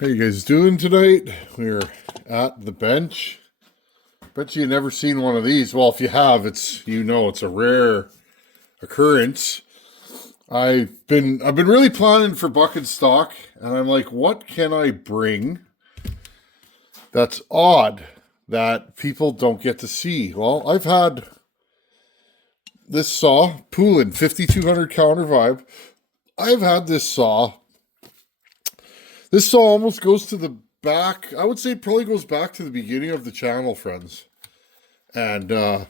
How you guys doing tonight? We're at the bench. Bet you never seen one of these. Well, if you have, it's a rare occurrence. I've been really planning for bucket stock, and I'm like, what can I bring that's odd that people don't get to see? Well, I've had this saw, Poulan 5200 counter vibe. I've had this saw. This saw almost goes to the back. I would say it probably goes back to the beginning of the channel, friends. And I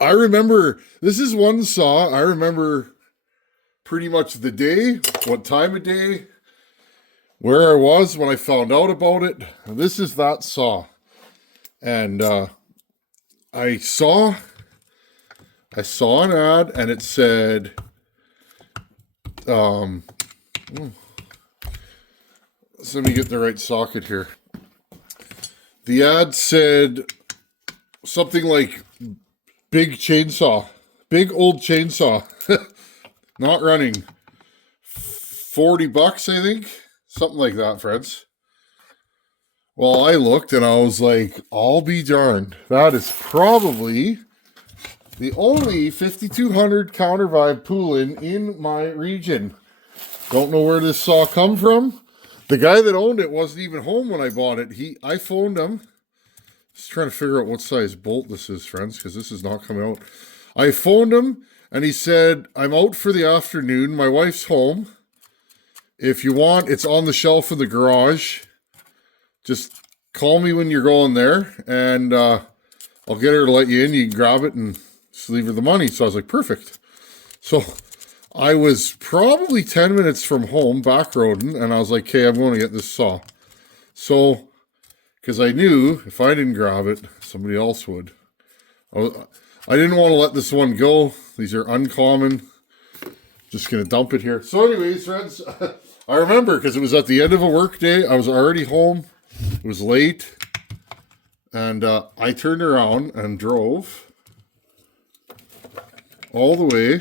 remember, this is one saw. I remember pretty much the day, what time of day, where I was when I found out about it. This is that saw. And I saw an ad, and it said, let me get the right socket here. The ad said something like big chainsaw, big old chainsaw, not running. $40, I think, something like that, friends. Well, I looked and I was like, I'll be darned. That is probably the only 5200 counter vibe Poulan in my region. Don't know where this saw come from. The guy that owned it wasn't even home when I bought it. I phoned him. Just trying to figure out what size bolt this is, friends, because this is not coming out. I phoned him, and he said, I'm out for the afternoon. My wife's home. If you want, it's on the shelf in the garage. Just call me when you're going there, and I'll get her to let you in. You can grab it and just leave her the money. So I was like, perfect. So I was probably 10 minutes from home, back roading, and I was like, okay, I'm going to get this saw. So, because I knew if I didn't grab it, somebody else would. I didn't want to let this one go. These are uncommon. Just going to dump it here. So anyways, friends, I remember because it was at the end of a work day. I was already home. It was late. And I turned around and drove all the way.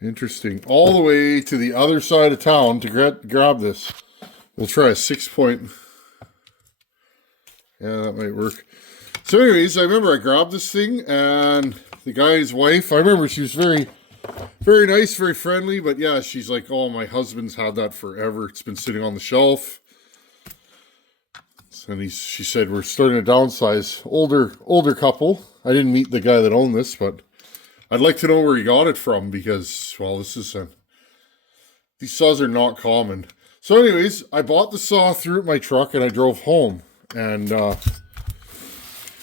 Interesting. All the way to the other side of town to grab this. We'll try a 6-point. Yeah, that might work. So anyways, I remember I grabbed this thing, and the guy's wife, I remember she was very, very nice, very friendly, but yeah, she's like, oh, my husband's had that forever. It's been sitting on the shelf. And she said, we're starting to downsize. Older couple. I didn't meet the guy that owned this, but I'd like to know where he got it from because, well, these saws are not common. So anyways, I bought the saw, threw it in my truck, and I drove home. And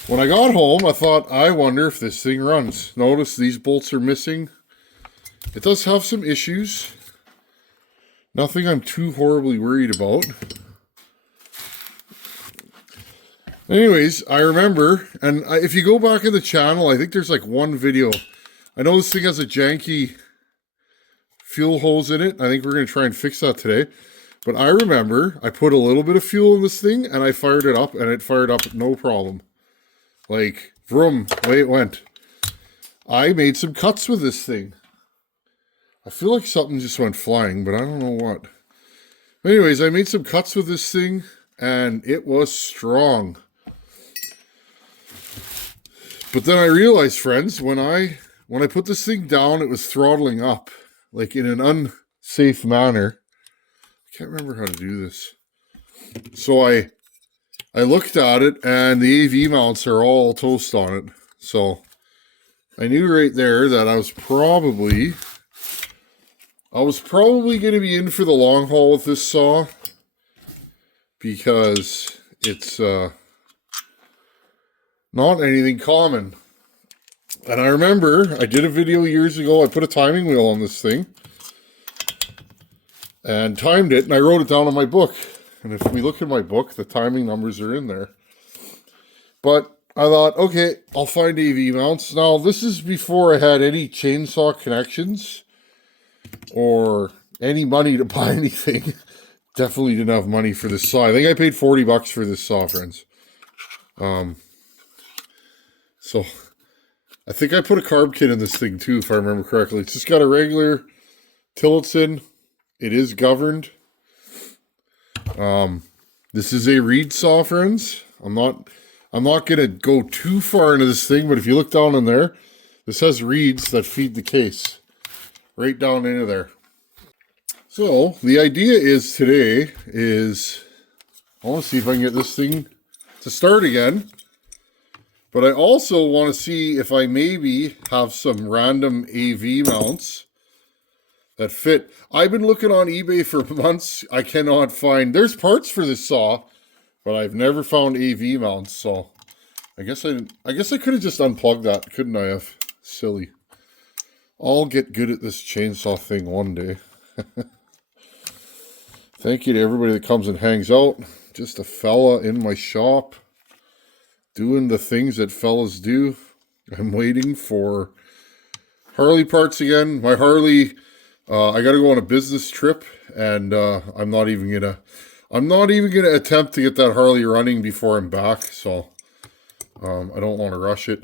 when I got home, I thought, I wonder if this thing runs. Notice these bolts are missing. It does have some issues. Nothing I'm too horribly worried about. Anyways, I remember, and if you go back in the channel, I think there's like one video. I know this thing has a janky fuel hose in it. I think we're going to try and fix that today. But I remember I put a little bit of fuel in this thing and I fired it up and it fired up no problem. Like, vroom, away it went. I made some cuts with this thing. I feel like something just went flying, but I don't know what. Anyways, I made some cuts with this thing and it was strong. But then I realized, friends, when I put this thing down, it was throttling up, like in an unsafe manner. I can't remember how to do this. So I looked at it, and the AV mounts are all toast on it. So I knew right there that I was probably going to be in for the long haul with this saw because it's not anything common. And I remember I did a video years ago. I put a timing wheel on this thing and timed it, and I wrote it down on my book. And if we look at my book, the timing numbers are in there. But I thought, okay, I'll find AV mounts. Now, this is before I had any chainsaw connections or any money to buy anything. Definitely didn't have money for this saw. I think I paid $40 for this saw, friends. So I think I put a carb kit in this thing too, if I remember correctly. It's just got a regular Tillotson. It is governed. This is a reed saw, friends. I'm not gonna go too far into this thing, but if you look down in there, this has reeds that feed the case right down into there. So the idea is today is I want to see if I can get this thing to start again. But I also want to see if I maybe have some random AV mounts that fit. I've been looking on eBay for months. I cannot find, there's parts for this saw, but I've never found AV mounts. So I guess I could have just unplugged that, couldn't I have? Silly. I'll get good at this chainsaw thing one day. Thank you to everybody that comes and hangs out. Just a fella in my shop doing the things that fellas do. I'm waiting for Harley parts again. My Harley, I got to go on a business trip, and I'm not even gonna attempt to get that Harley running before I'm back. So I don't want to rush it.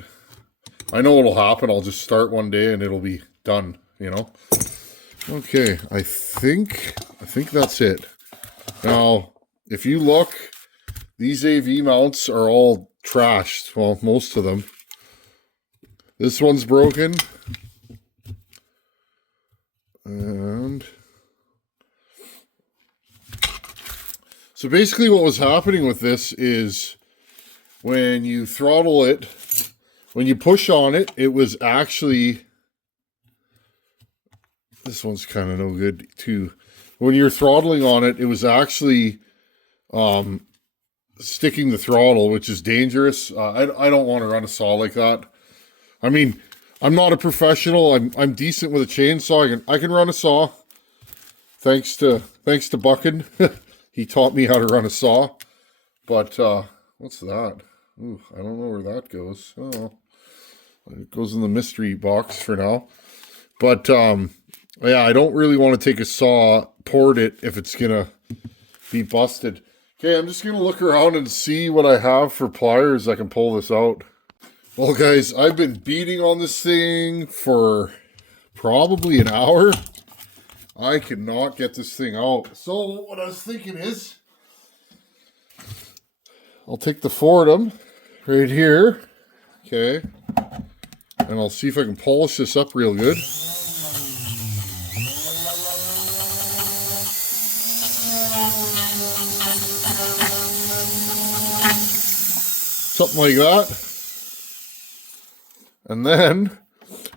I know what'll happen. I'll just start one day and it'll be done. You know. Okay, I think that's it. Now, if you look, these AV mounts are all trashed. Well, most of them. This one's broken. And so basically what was happening with this is when you throttle it, when you push on it, it was actually, this one's kind of no good too. When you're throttling on it, it was actually sticking the throttle, which is dangerous. I don't want to run a saw like that. I mean, I'm not a professional. I'm decent with a chainsaw. I can run a saw. Thanks to Buckin. He taught me how to run a saw. But what's that? Ooh, I don't know where that goes. Oh, it goes in the mystery box for now. But yeah, I don't really want to take a saw, port it if it's gonna be busted. Okay, I'm just gonna look around and see what I have for pliers I can pull this out. Well, guys, I've been beating on this thing for probably an hour. I cannot get this thing out. So what I was thinking is, I'll take the Fordham right here, okay, and I'll see if I can polish this up real good. Something like that. And then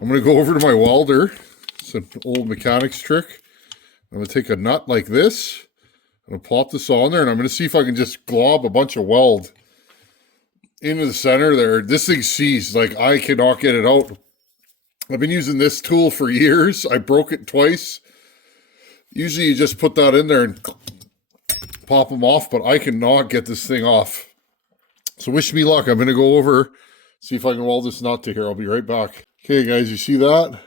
I'm going to go over to my welder. It's an old mechanics trick. I'm going to take a nut like this. I'm going to plop this on there, and I'm going to see if I can just glob a bunch of weld into the center there. This thing seized. Like, I cannot get it out. I've been using this tool for years. I broke it twice. Usually you just put that in there and pop them off, but I cannot get this thing off. So wish me luck. I'm going to go over, see if I can weld this nut to here. I'll be right back. Okay, guys, you see that?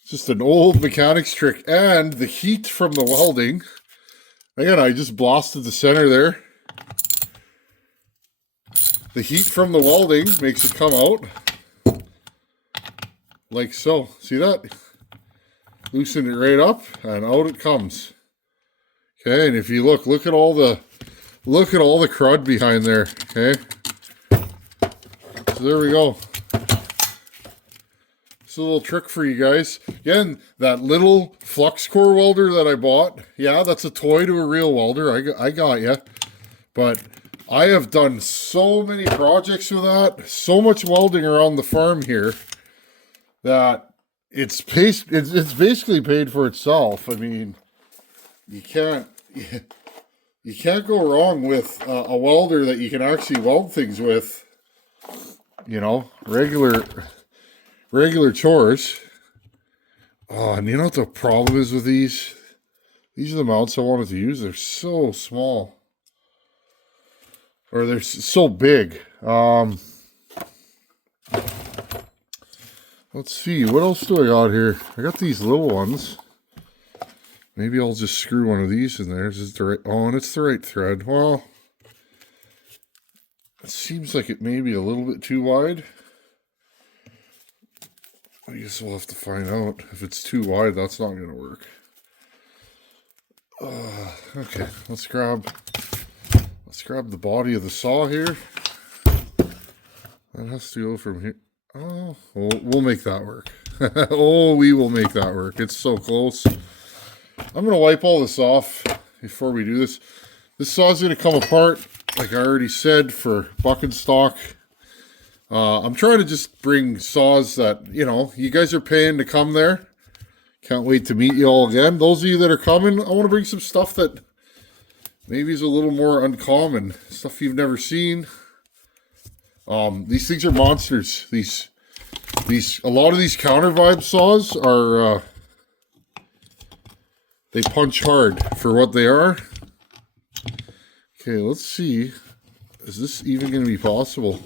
It's just an old mechanics trick. And the heat from the welding, again, I just blasted the center there. The heat from the welding makes it come out like so. See that? Loosen it right up and out it comes. Okay, and if you look at all the crud behind there. Okay. So there we go. It's a little trick for you guys. Again, that little flux core welder that I bought. Yeah, that's a toy to a real welder. I got you. But I have done so many projects with that, so much welding around the farm here, that it's basically paid for itself. I mean, you can't go wrong with a welder that you can actually weld things with. You know, regular chores. Oh, and you know what the problem is with these? These are the mounts I wanted to use. They're so small. Or they're so big. Let's see. What else do I got here? I got these little ones. Maybe I'll just screw one of these in there. Is it the right? Oh, and it's the right thread. Well, it seems like it may be a little bit too wide. I guess we'll have to find out. If it's too wide, that's not going to work. Okay, let's grab the body of the saw here. That has to go from here. Oh, we'll make that work. Oh, we will make that work. It's so close. I'm gonna wipe all this off before we do this. This saw's gonna come apart, like I already said, for buck and stock. I'm trying to just bring saws that, you know, you guys are paying to come there. Can't wait to meet you all again. Those of you that are coming, I want to bring some stuff that maybe is a little more uncommon. Stuff you've never seen. These things are monsters. A lot of these counter vibe saws are, they punch hard for what they are. Okay, let's see. Is this even going to be possible?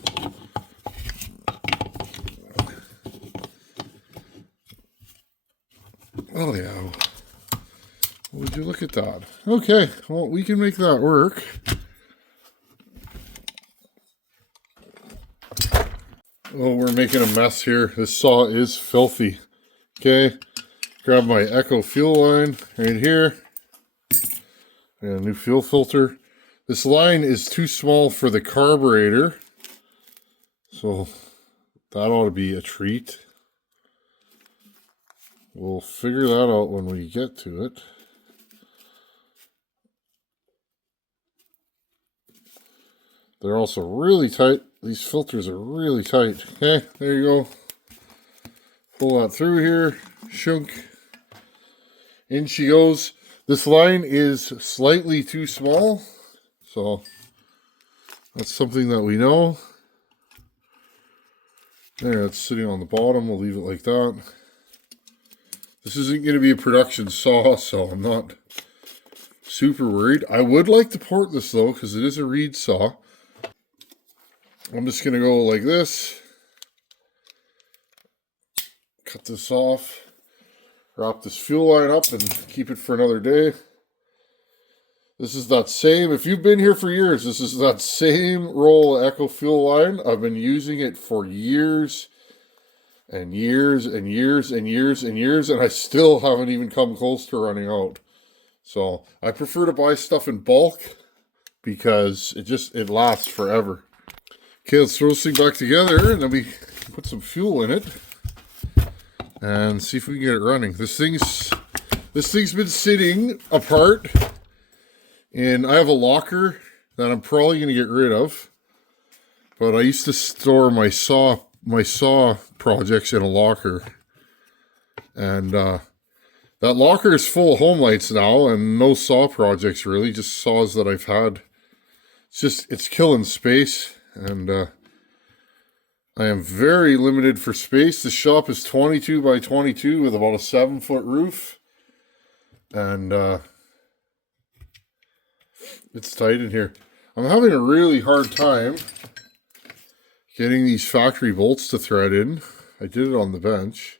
Oh yeah. Would you look at that? Okay, well, we can make that work. Oh, we're making a mess here. This saw is filthy. Okay, grab my Echo fuel line right here. And a new fuel filter. This line is too small for the carburetor, so that ought to be a treat. We'll figure that out when we get to it. They're also really tight. These filters are really tight. Okay, there you go. Pull that through here. Shunk. In she goes. This line is slightly too small, so that's something that we know. There, it's sitting on the bottom. We'll leave it like that. This isn't going to be a production saw, so I'm not super worried. I would like to port this, though, because it is a reed saw. I'm just going to go like this. Cut this off. Wrap this fuel line up and keep it for another day. This is that same, if you've been here for years, this is that same roll of Echo fuel line. I've been using it for years and years and years and years and years, and I still haven't even come close to running out. So I prefer to buy stuff in bulk because it lasts forever. Okay, let's throw this thing back together and then we put some fuel in it and see if we can get it running. This thing's been sitting apart, and I have a locker that I'm probably going to get rid of. But I used to store my saw projects in a locker, and that locker is full of home lights now, and no saw projects really, just saws that I've had. It's killing space, and I am very limited for space. The shop is 22 by 22 with about a 7-foot roof, and it's tight in here. I'm having a really hard time getting these factory bolts to thread in. I did it on the bench.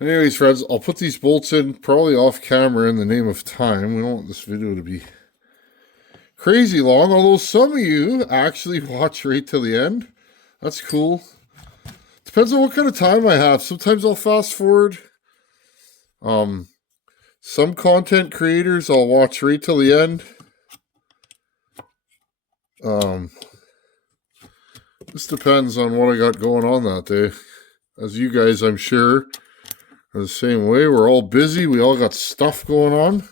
Anyways, friends, I'll put these bolts in probably off camera in the name of time. We don't want this video to be crazy long, although some of you actually watch right till the end. That's cool. Depends on what kind of time I have. Sometimes I'll fast forward. Some content creators I'll watch right till the end. This depends on what I got going on that day. As you guys, I'm sure, are the same way. We're all busy. We all got stuff going on.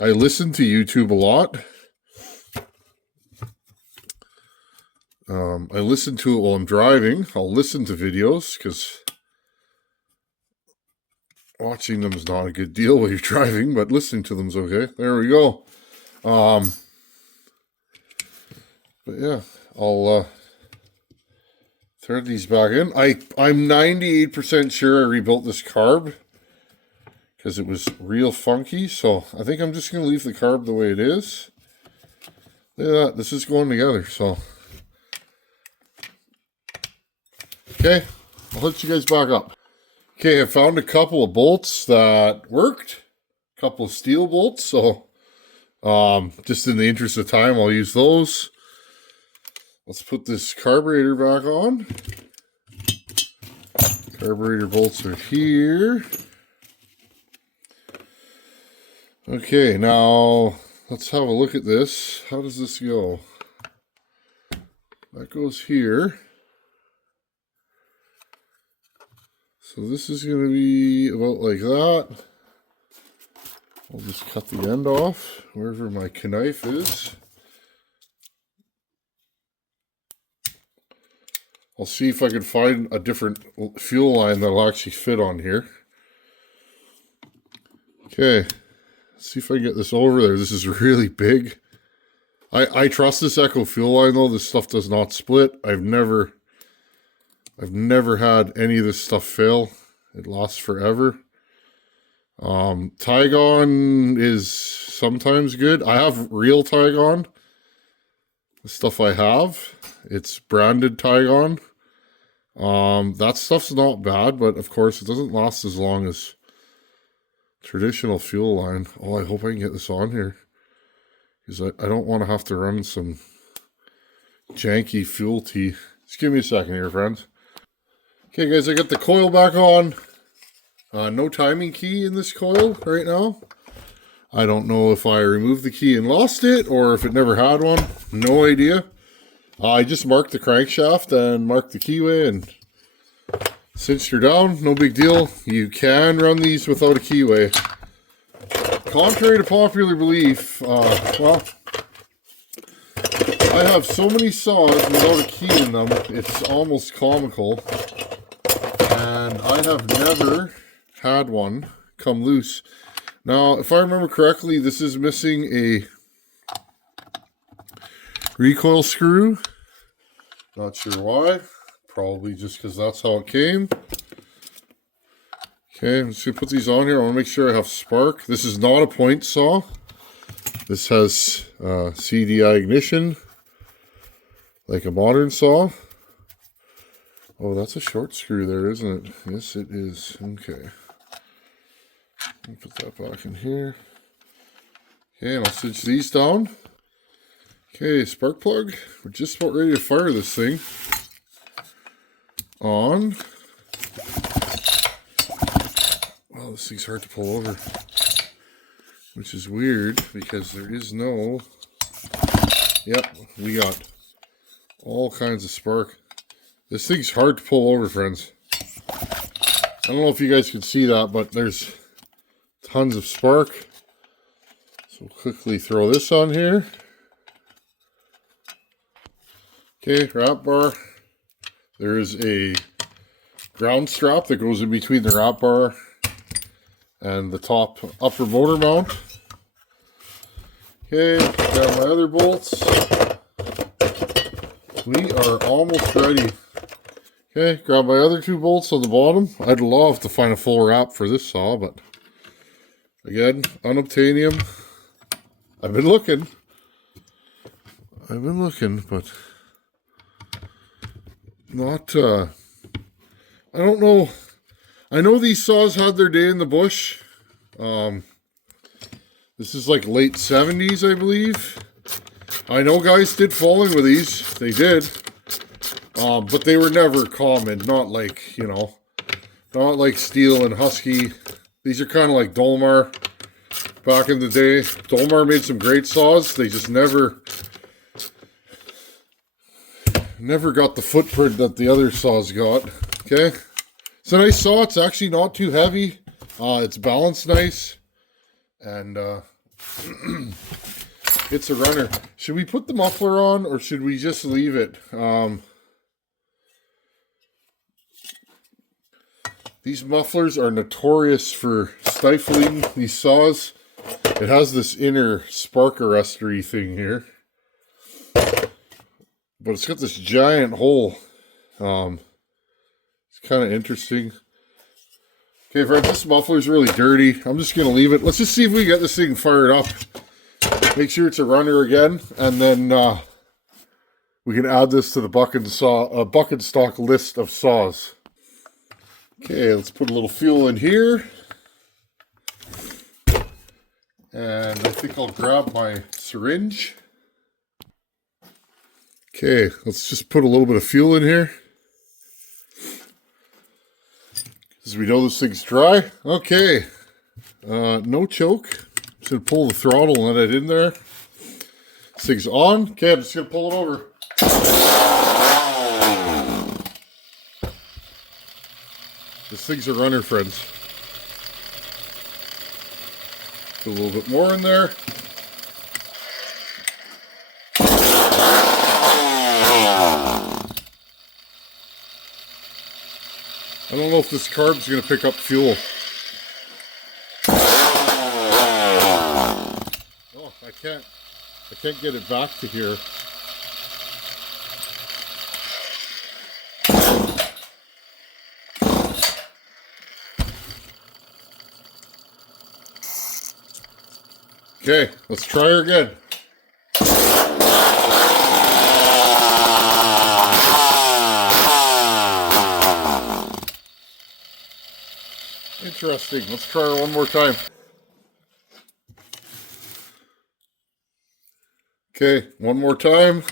I listen to YouTube a lot. I listen to it while I'm driving. I'll listen to videos because watching them is not a good deal while you're driving, but listening to them is okay. There we go. But yeah, I'll thread these back in. I'm 98% sure I rebuilt this carb because it was real funky. So I think I'm just going to leave the carb the way it is. Look at that. This is going together. So, okay, I'll hook you guys back up. Okay, I found a couple of bolts that worked. A couple of steel bolts. So, just in the interest of time, I'll use those. Let's put this carburetor back on. Carburetor bolts are here. Okay, now let's have a look at this. How does this go? That goes here. So this is going to be about like that. I'll just cut the end off wherever my knife is. I'll see if I can find a different fuel line that'll actually fit on here. Okay, let's see if I can get this over there. This is really big. I trust this Echo fuel line though. This stuff does not split. I've never had any of this stuff fail. It lasts forever. Tygon is sometimes good. I have real Tygon. The stuff I have, it's branded Tygon. That stuff's not bad, but of course it doesn't last as long as traditional fuel line. Oh, I hope I can get this on here, because I don't want to have to run some janky fuel tea. Just give me a second here, friends. Okay, guys, I got the coil back on. No timing key in this coil right now. I don't know if I removed the key and lost it, or if it never had one. No idea. I just marked the crankshaft and marked the keyway and cinched her down. No big deal. You can run these without a keyway. Contrary to popular belief, well, I have so many saws without a key in them, it's almost comical. And I have never had one come loose. Now, if I remember correctly, this is missing a recoil screw. Not sure why. Probably just because that's how it came. Okay, I'm just going to put these on here. I want to make sure I have spark. This is not a point saw. This has CDI ignition, like a modern saw. Oh, that's a short screw there, isn't it? Yes, it is. Okay. Let me put that back in here. Okay, and I'll cinch these down. Okay, spark plug. We're just about ready to fire this thing on. Wow, this thing's hard to pull over, which is weird because there is no... Yep, we got all kinds of spark. This thing's hard to pull over, friends. I don't know if you guys can see that, but there's tons of spark. So we'll quickly throw this on here. Okay, wrap bar. There is a ground strap that goes in between the wrap bar and the top upper motor mount. Okay, got my other bolts. We are almost ready. Okay, grab my other two bolts on the bottom. I'd love to find a full wrap for this saw, but again, unobtainium. I've been looking, but not, I don't know. I know these saws had their day in the bush. This is like late 70s, I believe. I know guys did falling with these. They did. But they were never common. Not like, you know, not like Steel and Husky. These are kind of like Dolmar back in the day. Dolmar made some great saws. They just never got the footprint that the other saws got. Okay. It's a nice saw. It's actually not too heavy. It's balanced nice. And it's a runner. Should we put the muffler on or should we just leave it? These mufflers are notorious for stifling these saws. It has this inner spark arrestery thing here. But it's got this giant hole. It's kind of interesting. Okay, friends, this muffler is really dirty. I'm just going to leave it. Let's just see if we get this thing fired up. Make sure it's a runner again. And then we can add this to the buck and stock list of saws. Okay, let's put a little fuel in here. And I think I'll grab my syringe. Okay, let's just put a little bit of fuel in here. As we know this thing's dry. Okay. No choke. Just gonna pull the throttle and let it in there. This thing's on. Okay, I'm just gonna pull it over. This thing's a runner, friends. Put a little bit more in there. I don't know if this carb's going to pick up fuel. Oh, I can't get it back to here. Okay, let's try her again. Interesting. Let's try her one more time. Okay, one more time.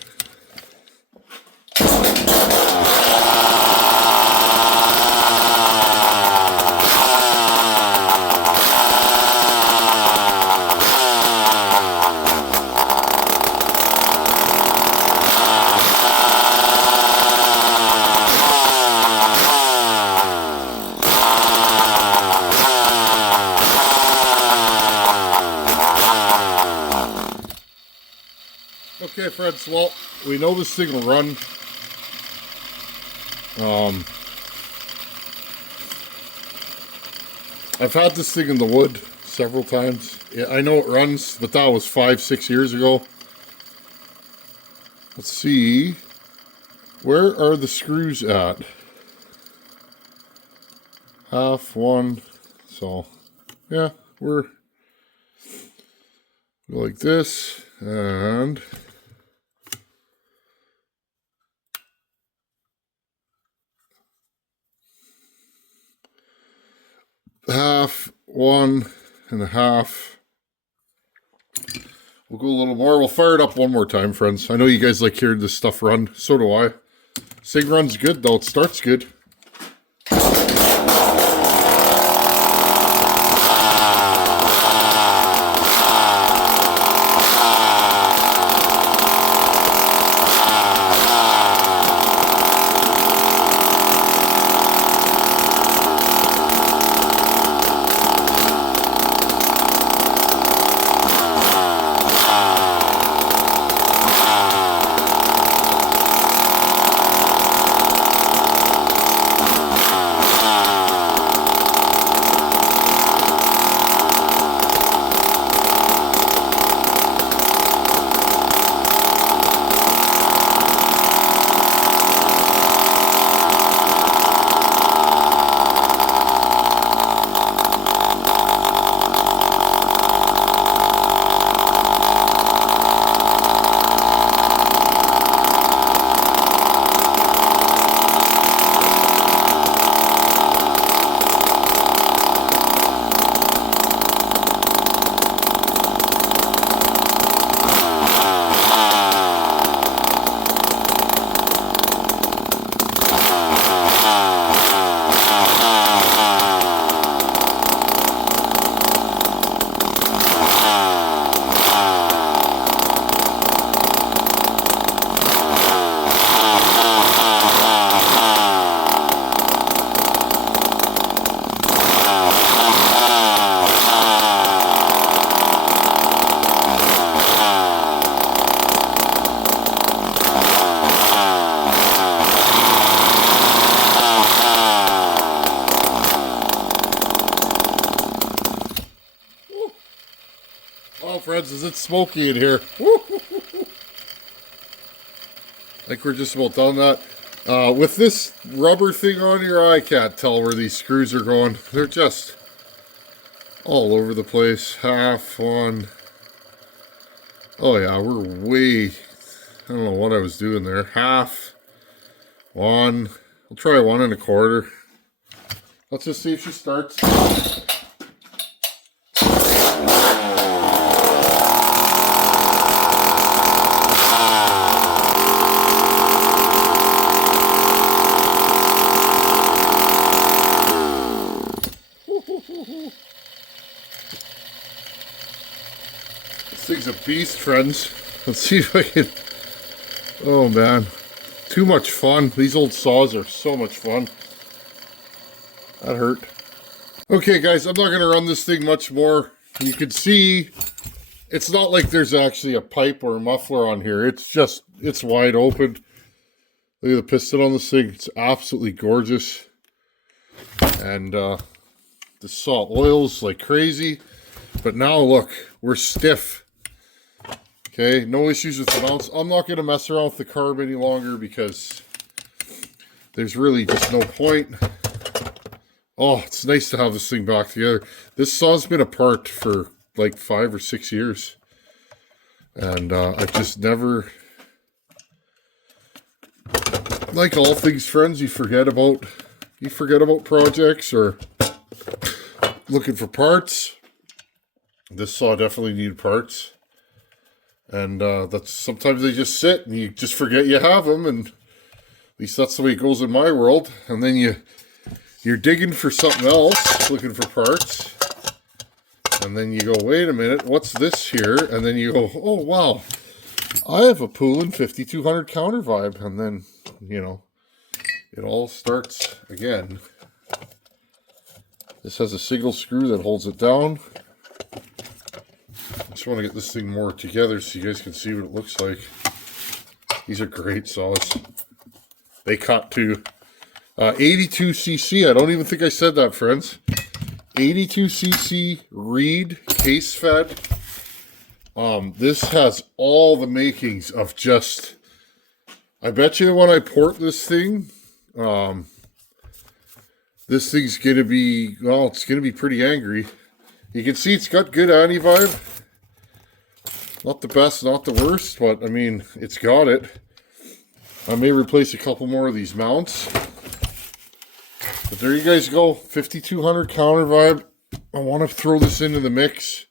Okay, friends, well, we know this thing will run. I've had this thing in the wood several times. Yeah, I know it runs, but that was 5-6 years ago. Let's see. Where are the screws at? Half, one. So, yeah, we're like this, and half, 1.5. We'll go a little more. We'll fire it up one more time, friends. I know you guys like hearing this stuff run. So do I. This thing runs good, though. It starts good. Oh, friends, is it smoky in here? Like we're just about done that. With this rubber thing on here, I can't tell where these screws are going. They're just all over the place. Half, one. Oh yeah, we're way... I don't know what I was doing there. Half, one. I'll try 1.25. Let's just see if she starts. thing's a beast, friends. Let's see if I can... Oh, man. Too much fun. These old saws are so much fun. That hurt. Okay, guys, I'm not going to run this thing much more. You can see it's not like there's actually a pipe or a muffler on here. It's wide open. Look at the piston on this thing. It's absolutely gorgeous. And the saw oils like crazy. But now look, we're stiff. Okay, no issues with the mounts. I'm not going to mess around with the carb any longer because there's really just no point. Oh, it's nice to have this thing back together. This saw's been apart for like 5 or 6 years. And I've just never... Like all things, friends, you forget about projects or looking for parts. This saw definitely needed parts. And that's sometimes they just sit and you just forget you have them, and at least that's the way it goes in my world. And then you're digging for something else, looking for parts. And then you go, wait a minute, what's this here? And then you go, oh wow, I have a Poulan 5200 counter vibe. And then, you know, it all starts again. This has a single screw that holds it down. I just want to get this thing more together so you guys can see what it looks like. These are great saws. They cut to 82cc. I don't even think I said that, friends. 82cc Reed case fed. This has all the makings of just... I bet you when I port this thing, this thing's going to be... Well, it's going to be pretty angry. You can see it's got good anti-vibe. Not the best, not the worst, but I mean, it's got it. I may replace a couple more of these mounts. But there you guys go, 5200 counter vibe. I want to throw this into the mix.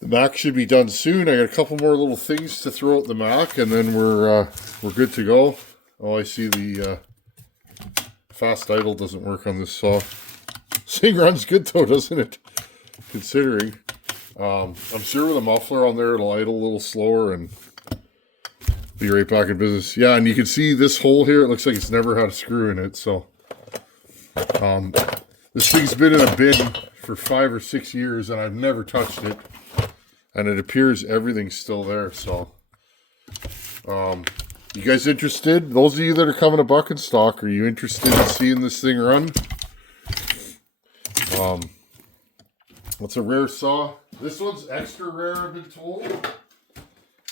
The Mac should be done soon. I got a couple more little things to throw at the Mac, and then we're good to go. Oh, I see the fast idle doesn't work on this saw. This thing runs good though, doesn't it? Considering. I'm sure with a muffler on there, it'll idle a little slower and be right back in business. Yeah, and you can see this hole here. It looks like it's never had a screw in it. So, this thing's been in a bin for 5 or 6 years, and I've never touched it. And it appears everything's still there. So, you guys interested? Those of you that are coming to Buck and Stock, are you interested in seeing this thing run? What's a rare saw? This one's extra rare, I've been told,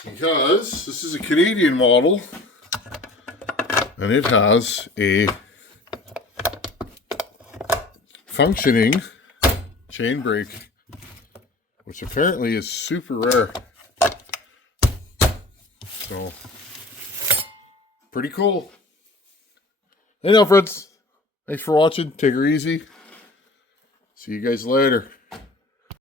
because this is a Canadian model, and it has a functioning chain brake, which apparently is super rare. So, pretty cool. Anyhow, friends, thanks for watching. Take her easy. See you guys later.